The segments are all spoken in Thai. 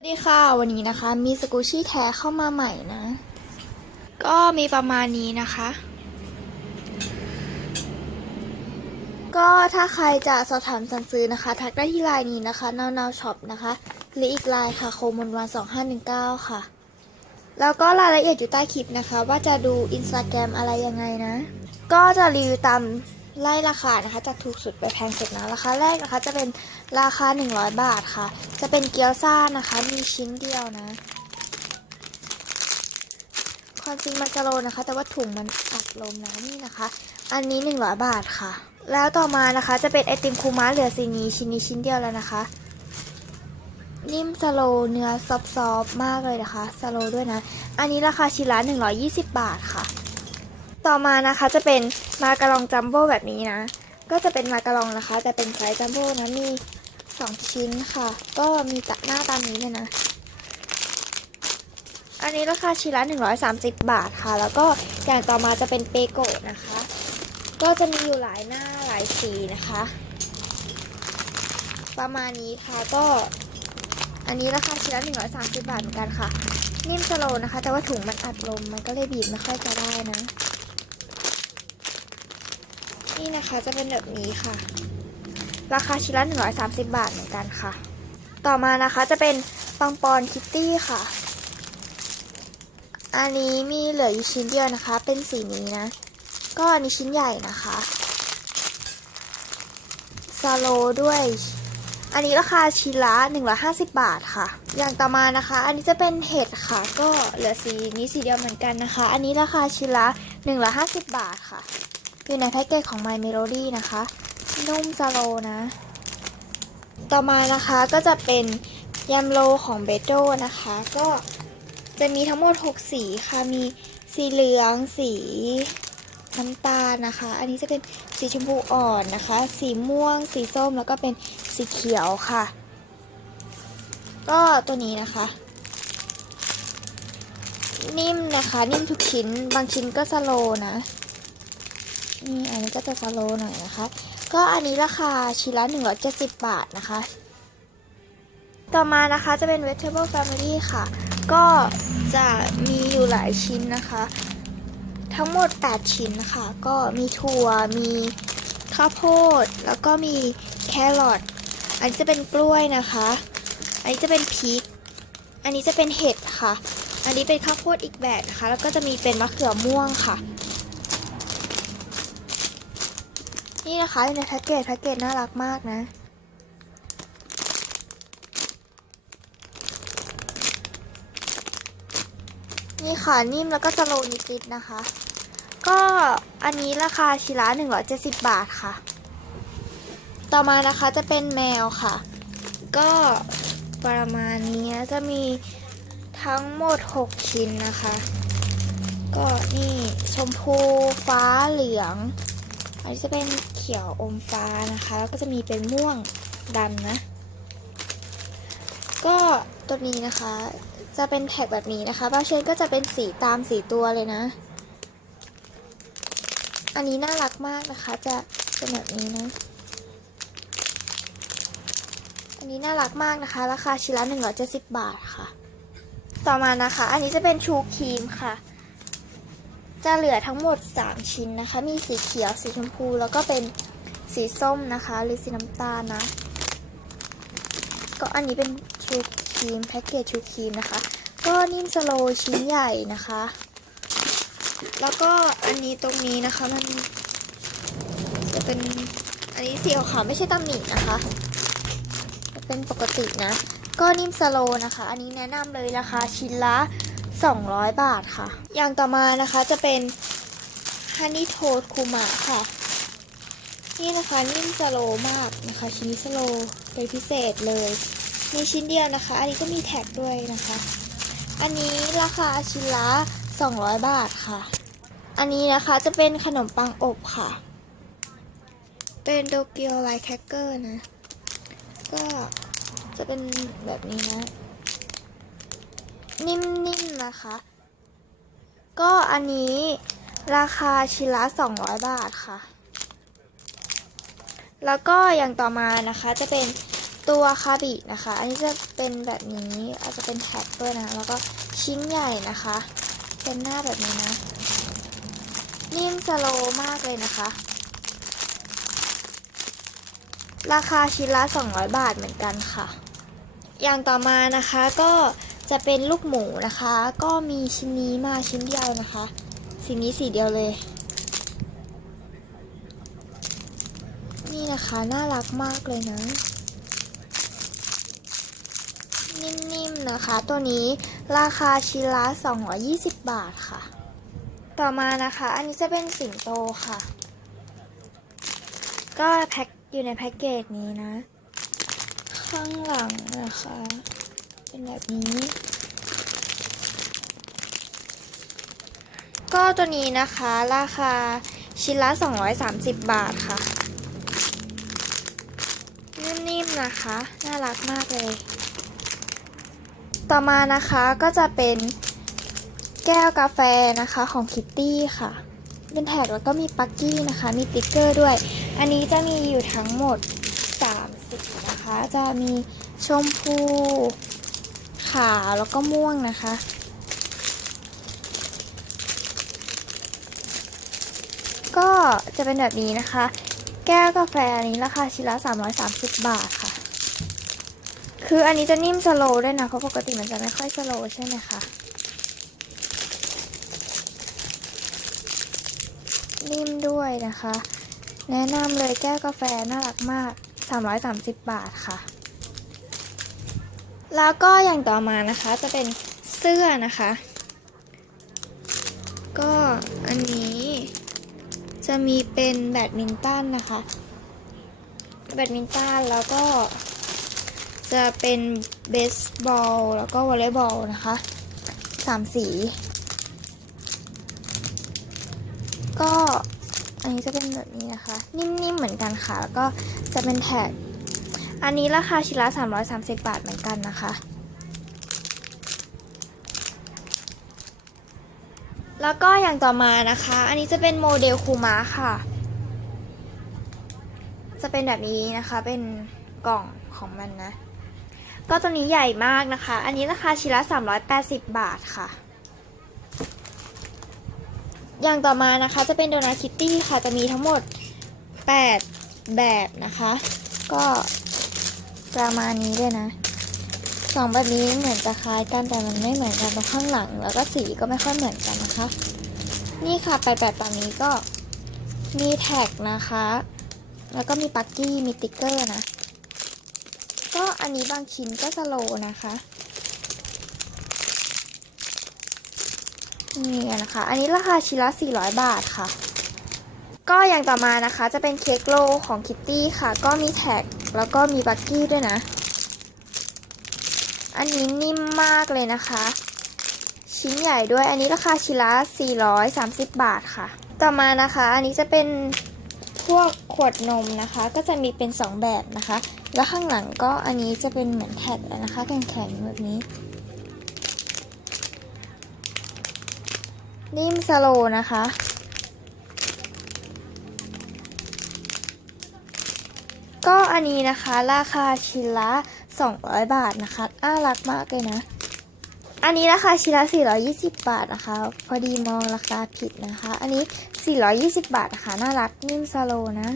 สวัสดีค่ะ วันนี้นะคะมีสกูชี่แท้เข้ามาใหม่นะ ก็มีประมาณนี้นะคะ ก็ถ้าใครจะสอบถามสั่งซื้อนะคะ ทักได้ที่ไลน์นี้นะคะนาวนาช็อปนะคะ หรืออีกไลน์ค่ะโคมนวันสองห้าหนึ่งเก้าค่ะ แล้วก็รายละเอียดอยู่ใต้คลิปนะคะ ว่าจะดูอินสตาแกรมอะไรยังไงนะ ก็จะรีวิวตาม ไล่ราคานะคะ จากถูกสุดไปแพงสุดนะราคาแรกนะคะ จะเป็นราคา 100 บาทค่ะ จะเป็นเกี๊ยวซ่านะคะ มีชิ้นเดียวนะความจริงมันจะโลนะคะ แต่ว่าถุงมันอัดลมนะนี่นะคะ อันนี้ 100 บาทค่ะ แล้วต่อมานะคะ จะเป็นไอติมคูมาเหลือสีนี้ชิ้นนี้ชิ้นเดียวแล้วนะคะนิ่มสโลเนื้อซอฟๆมากเลยนะคะสโลด้วยนะ อันนี้ราคาชิ้นละ120 บาทค่ะ ต่อมานะคะจะเป็นมาการองจัมโบ้แบบนี้นะ ก็จะเป็นมาการองนะคะ แต่เป็นไซส์จัมโบ้นะมี2ชิ้นค่ะ ก็มีตะหน้าตามนี้เลยนะ อันนี้ราคาชิ้นละ 130 บาทค่ะ แล้วก็อย่างต่อมาจะเป็นเปโกะนะคะ ก็จะมีอยู่หลายหน้าหลายสีนะคะ ประมาณนี้ค่ะก็ อันนี้ราคาชิ้นละ 130 บาทเหมือนกันค่ะ นิ่มสโลนะคะ แต่ว่าถุงมันอัดลมมันก็เลยบีบไม่ค่อยจะได้นะ นี่นะคะจะเป็นแบบนี้ค่ะ ราคาชิ้นละ130 บาทเหมือนกันค่ะ ต่อมานะคะจะเป็นปังปอนคิตตี้ค่ะ อันนี้มีเหลืออยู่ชิ้นเดียวนะคะ เป็นสีนี้นะ ก็อันนี้ชิ้นใหญ่นะคะซาโลด้วย อันนี้ราคาชิ้นละ150 บาทค่ะ อย่างต่อมานะคะ อันนี้จะเป็นเห็ดค่ะ ก็เหลือสีนี้สีเดียวเหมือนกันนะคะ อันนี้ราคาชิ้นละ150 บาทค่ะ อยู่ในแพ็กเกจของ My Melody นะคะ นุ่มสโลนะ ต่อมานะคะก็จะเป็นยำโลของเบโดนะคะ ก็จะมีทั้งหมด 6 สีค่ะมีสีเหลืองสีน้ำตาลนะคะ อันนี้จะเป็นสีชมพูอ่อนนะคะ สีม่วง สีส้มแล้วก็เป็นสีเขียวค่ะ ก็ตัวนี้นะคะ นิ่มนะคะ นิ่มทุกชิ้น บางชิ้นก็สโลนะ นี่อันนี้ก็จะสโลหน่อยนะคะ ก็อันนี้ราคาชิ้นละ170 บาทนะคะ ต่อมานะคะจะเป็น vegetable family ค่ะ ก็จะมีอยู่หลายชิ้นนะคะ ทั้งหมด 8 ชิ้นนะคะก็มีถั่ว มีข้าวโพด แล้วก็มีแครอท อันนี้จะเป็นกล้วยนะคะ อันนี้จะเป็นพริก อันนี้จะเป็นเห็ดค่ะ อันนี้เป็นข้าวโพดอีกแบบนะคะ แล้วก็จะมีเป็นมะเขือม่วงค่ะ นี่นะคะในแพ็กเกจแพ็กเกจน่ารักมากนะ นี่ค่ะนิ่มแล้วก็สโลว์นิดๆนะคะ ก็อันนี้ราคาชิ้นละ170 บาทค่ะ ต่อมานะคะจะเป็นแมวค่ะ ก็ประมาณนี้จะมีทั้งหมด 6 ชิ้นนะคะ ก็นี่ชมพูฟ้าเหลือง อันนี้จะเป็น ขียวอมฟ้านะคะ แล้วก็จะมีเป็นม่วงดำนะ ก็ตัวนี้นะคะ จะเป็นแท็กแบบนี้นะคะบาเชนก็จะเป็นสีตามสีตัวเลยนะ อันนี้น่ารักมากนะคะ จะเป็นแบบนี้นะ อันนี้น่ารักมากนะคะ ราคาชิ้นละ170 บาทค่ะ ต่อมานะคะ อันนี้จะเป็นชูครีมค่ะ จะเหลือทั้งหมด 3 ชิ้นนะคะ มีสีเขียว สีชมพู แล้วก็เป็นสีส้มนะคะ หรือสีน้ำตาลนะ ก็อันนี้เป็นชูครีมแพ็กเกจชูครีมนะคะ ก็นิ่มสโลชิ้นใหญ่นะคะ แล้วก็อันนี้ตรงนี้นะคะมันจะเป็นอันนี้สีขาวไม่ใช่ตำหนินะคะจะเป็นปกตินะ ก็นิ่มสโลนะคะ อันนี้แนะนำเลยราคาชิ้นละ 200 บาทค่ะ อย่างต่อมานะคะจะเป็นฮันนี่โทสคูมาค่ะ นี่นะคะนิ่มสโลมากนะคะ ชิ้นนี้สโลเป็นพิเศษเลยมีชิ้นเดียวนะคะ อันนี้ก็มีแท็กด้วยนะคะ อันนี้ราคาชิ้นละ 200 บาทค่ะ อันนี้นะคะจะเป็นขนมปังอบค่ะ เป็นโตเกียวไลท์แครกเกอร์นะ ก็จะเป็นแบบนี้นะ นิ่มๆนะคะ ก็อันนี้ราคาชิ้นละ 200 บาทค่ะ แล้วก็อย่างต่อมานะคะจะเป็นตัวคาบินะคะ อันนี้จะเป็นแบบนี้อาจจะเป็นแท็กด้วยนะ แล้วก็ชิ้นใหญ่นะคะ เป็นหน้าแบบนี้นะนิ่มสโลมากเลยนะคะ ราคาชิ้นละ 200 บาทเหมือนกันค่ะ อย่างต่อมานะคะก็ จะเป็นลูกหมูนะคะ ก็มีชิ้นนี้มาชิ้นเดียวนะคะ สีนี้สีเดียวเลย นี่นะคะน่ารักมากเลยนะ นิ่มๆนะคะ ตัวนี้ราคาชิ้นละ220 บาทค่ะ ต่อมานะคะ อันนี้จะเป็นสิงโตค่ะ ก็แพ็คอยู่ในแพ็กเกจนี้นะ ข้างหลังนะคะ เป็นแบบนี้ ก็ตัวนี้นะคะราคาชิ้นละ 230 บาทค่ะ นิ่มๆนะคะ น่ารักมากเลย ต่อมานะคะก็จะเป็นแก้วกาแฟนะคะของคิตตี้ค่ะ เป็นแท็กแล้วก็มีปักกี้นะคะ มีติ๊กเกอร์ด้วย อันนี้จะมีอยู่ทั้งหมด30นะคะ จะมีชมพู ขาวแล้วก็ม่วงนะคะ ก็จะเป็นแบบนี้นะคะ แก้วกาแฟอันนี้ราคาชิ้นละ 330 บาทค่ะ คืออันนี้จะนิ่มสโลด้วยนะ เพราะปกติมันจะไม่ค่อยสโลใช่ไหมคะนิ่มด้วยนะคะ แนะนำเลยแก้วกาแฟน่ารักมาก 330 บาทค่ะ แล้วก็อย่างต่อมานะคะจะเป็นเสื้อนะคะ ก็อันนี้จะมีเป็นแบดมินตันนะคะ แบดมินตันแล้วก็จะเป็นเบสบอลแล้วก็วอลเลย์บอลนะคะสามสี ก็อันนี้จะเป็นแบบนี้นะคะ นิ่มๆเหมือนกันค่ะ แล้วก็จะเป็นแท็ก อันนี้ราคาชิ้นละ 330 บาทเหมือนกันนะคะ แล้วก็อย่างต่อมานะคะ อันนี้จะเป็นโมเดลคูมาค่ะ จะเป็นแบบนี้นะคะ เป็นกล่องของมันนะ ก็ตัวนี้ใหญ่มากนะคะ อันนี้ราคาชิ้นละ 380 บาทค่ะ อย่างต่อมานะคะจะเป็นโดนาคิตตี้ค่ะ จะมีทั้งหมด 8 แบบนะคะ ก็ ประมาณนี้เลยนะสองแบบนี้เหมือนจะคล้ายกันแต่มันไม่เหมือนกันตรงข้างหลัง แล้วก็สีก็ไม่ค่อยเหมือนกันนะคะ นี่ค่ะแปดแบบแบบนี้ก็มีแท็กนะคะ แล้วก็มีปักกี้มีติ๊กเกอร์นะ ก็อันนี้บางชิ้นก็สโลนะคะนี่นะคะ อันนี้ราคาชิ้นละ 400 บาทค่ะ ก็อย่างต่อมานะคะจะเป็นเค้กโลของคิตตี้ค่ะ ก็มีแท็ก แล้วก็มีบักกี้ด้วยนะ อันนี้นิ่มมากเลยนะคะ ชิ้นใหญ่ด้วยอันนี้ราคาชิ้นละ 430 บาทค่ะ ต่อมานะคะ อันนี้จะเป็นพวกขวดนมนะคะ ก็จะมีเป็น 2 แบบนะคะ แล้วข้างหลังก็อันนี้จะเป็นเหมือนแท็กนะคะแข็งๆแบบนี้นิ่มสโลว์นะคะ ก็อันนี้นะคะราคาชิ้นละ 200 บาทนะคะน่ารักมากเลยนะ อันนี้ราคาชิ้นละ 420 บาทนะคะ พอดีมองราคาผิดนะคะ อันนี้ 420 บาทนะคะน่ารักนิ่มสโลนะ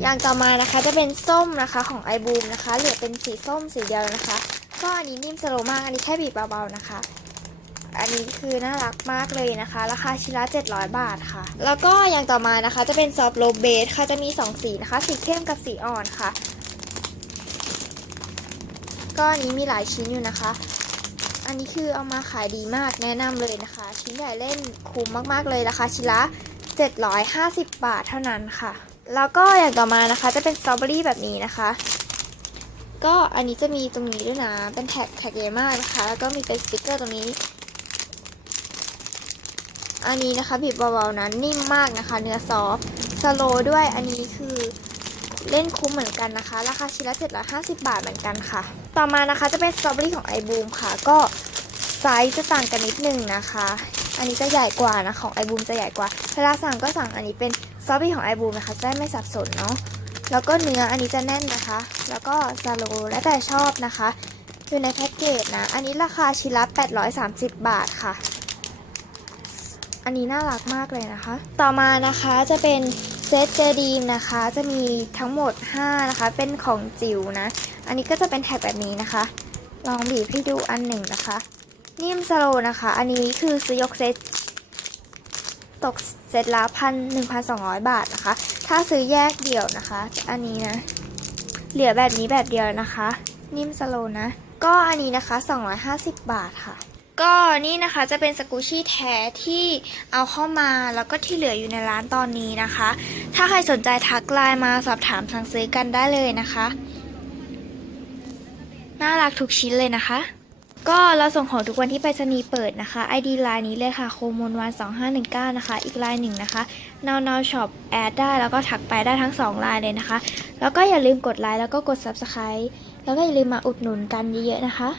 อย่างต่อมานะคะจะเป็นส้มนะคะของไอบูมนะคะเหลือเป็นสีส้มสีเดียวนะคะ ก็อันนี้นิ่มสโลมากอันนี้แค่บีบเบาๆนะคะ อันนี้คือน่ารักมากเลยนะคะ ราคาชิ้นละ700 บาทค่ะ แล้วก็อย่างต่อมานะคะจะเป็นซอฟโลเบสค่ะจะมี 2 สีนะคะ สีเข้มกับสีอ่อนค่ะ ก็อันนี้มีหลายชิ้นอยู่นะคะ อันนี้คือเอามาขายดีมากแนะนำเลยนะคะ ชิ้นใหญ่เล่นคุ้มมากๆเลยราคาชิ้นละ750 บาทเท่านั้นค่ะ แล้วก็อย่างต่อมานะคะจะเป็นสตรอเบอรี่แบบนี้นะคะ ก็อันนี้จะมีตรงนี้ด้วยนะ เป็นแท็กแท็กเยอะมากนะคะ แล้วก็มีเป็นสติกเกอร์ตรงนี้ อันนี้นะคะบีบเบาๆนะนิ่มมากนะคะ เนื้อซอฟสโลด้วยอันนี้คือเล่นคุ้มเหมือนกันนะคะ ราคาชิ้นละ 750 บาทเหมือนกันค่ะ ต่อมานะคะจะเป็นสตรอเบอรี่ของไอบูมค่ะ ก็ไซส์จะต่างกันนิดนึงนะคะ อันนี้จะใหญ่กว่านะของไอบูมจะใหญ่กว่า เวลาสั่งก็สั่งอันนี้เป็นสตรอเบอรี่ของไอบูมนะคะจะได้ไม่สับสนเนาะ แล้วก็เนื้ออันนี้จะแน่นนะคะ แล้วก็ซาโลและแต่ชอบนะคะ อยู่ในแพ็กเกจนะ อันนี้ราคาชิ้นละ 830 บาทค่ะ อันนี้น่ารักมากเลยนะคะ ต่อมานะคะจะเป็นเซตเจดีมนะคะ จะมีทั้งหมด 5 นะคะ เป็นของจิ๋วนะ อันนี้ก็จะเป็นแท็กแบบนี้นะคะ ลองบีบให้ดูอันหนึ่งนะคะ นิ่มสโลนะคะ อันนี้คือซื้อยกเซตตกเซตละพันหนึ่งพันสองร้อยบาทนะคะ ถ้าซื้อแยกเดี่ยวนะคะ อันนี้นะ เหลือแบบนี้แบบเดียวนะคะ นิ่มสโลนะ ก็อันนี้นะคะ 250 บาทค่ะ ก็นี่นะคะจะเป็นสกูชี่แท้ที่เอาเข้ามาแล้วก็ที่เหลืออยู่ในร้านตอนนี้นะคะ ถ้าใครสนใจทักไลน์มาสอบถามสั่งซื้อกันได้เลยนะคะ น่ารักทุกชิ้นเลยนะคะ ก็เราส่งของทุกวันที่ไปรษณีย์เปิดนะคะ ID ไลน์นี้เลยค่ะโคมนวัน2519 นะคะ อีกไลน์หนึ่งนะคะ now now shop แอดได้แล้วก็ถักไปได้ทั้ง2ไลน์เลยนะคะ แล้วก็อย่าลืมกดไลค์แล้วก็กด subscribe แล้วก็อย่าลืมมาอุดหนุนกันเยอะๆนะคะ